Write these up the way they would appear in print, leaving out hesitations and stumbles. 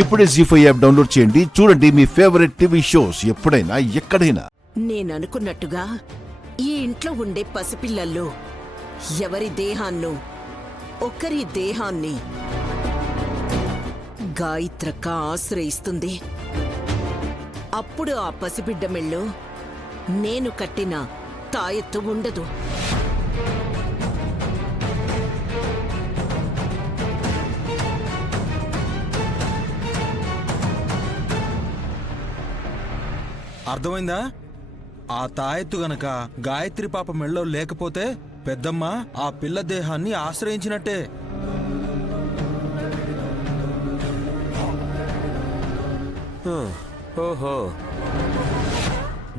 ఇప్పుడే జీ5 app download చేయండి. చూడండి మీ ఫేవరెట్ టీవీ షోస్ ఎప్పుడైనా ఎక్కడైనా. నేననుకున్నట్టుగా ఈ ఇంట్లో ఉండే పసిపిల్లల్లో ఎవరి దేహాన్నో ఒకరి దేహాన్ని గాయత్రక్క ఆశ్రయిస్తుంది. అప్పుడు ఆ పసిబిడ్డ మెళ్ళో నేను కట్టిన తాయెత్తు ఉండదు. అర్థమైందా? ఆ తాయెత్తు గనక గాయత్రి పాప మెళ్ళో లేకపోతే పెద్దమ్మ ఆ పిల్ల దేహాన్ని ఆశ్రయించినట్టే. ఓహో,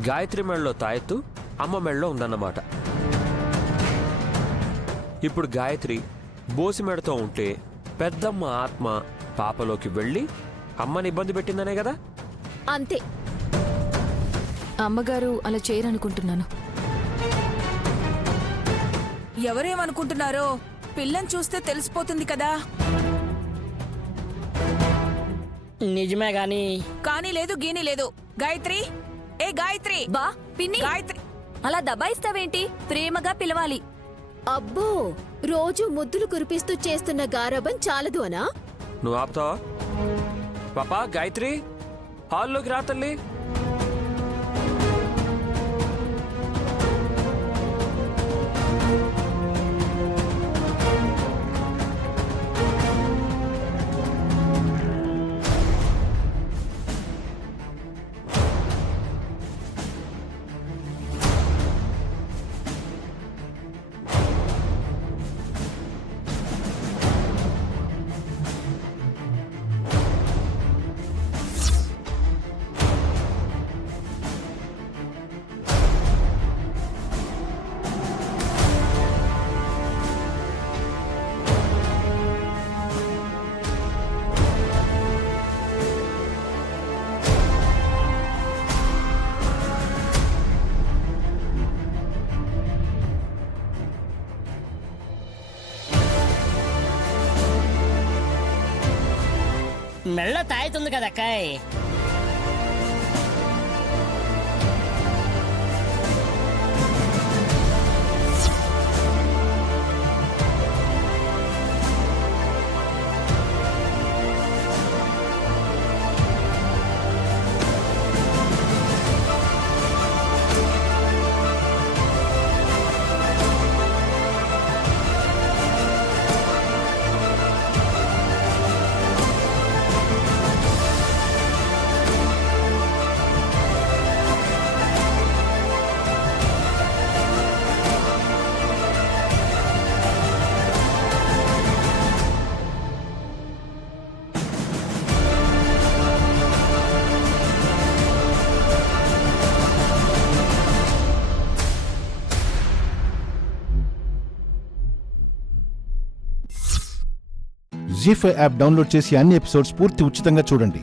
గాయత్రి మెళ్ళలో తాయెత్తు అమ్మ మెళ్ళలో ఉందన్నమాట. ఇప్పుడు గాయత్రి బోసి మెడతో ఉంటే పెద్దమ్మ ఆత్మ పాపలోకి వెళ్ళి అమ్మని ఇబ్బంది పెట్టిందనే కదా? అంతే. అమ్మగారు అలా చేయరనుకుంటున్నాను. ఎవరేమనుకుంటున్నారో పిల్లని చూస్తే తెలిసిపోతుంది కదా. నిజమే గాని కానీ లేదు గీని లేదు. గాయత్రి, ఏ గాయత్రి, బా పిన్ని, గాయత్రి. అలా దబాయిస్తావేంటి? ప్రేమగా పిలవాలి. అబ్బో, రోజు ముద్దులు కురిపిస్తూ చేస్తున్న గారాబం చాలదు అనా? నువ్వు ఆపుతావా? పాపా గాయత్రి, హాల్లోకి రా తల్లి. మెళ్ళ తాయితుంది కదా అక్కాయ్. జీ5 యాప్ డౌన్లోడ్ చేసి అన్ని ఎపిసోడ్స్ పూర్తి ఉచితంగా చూడండి.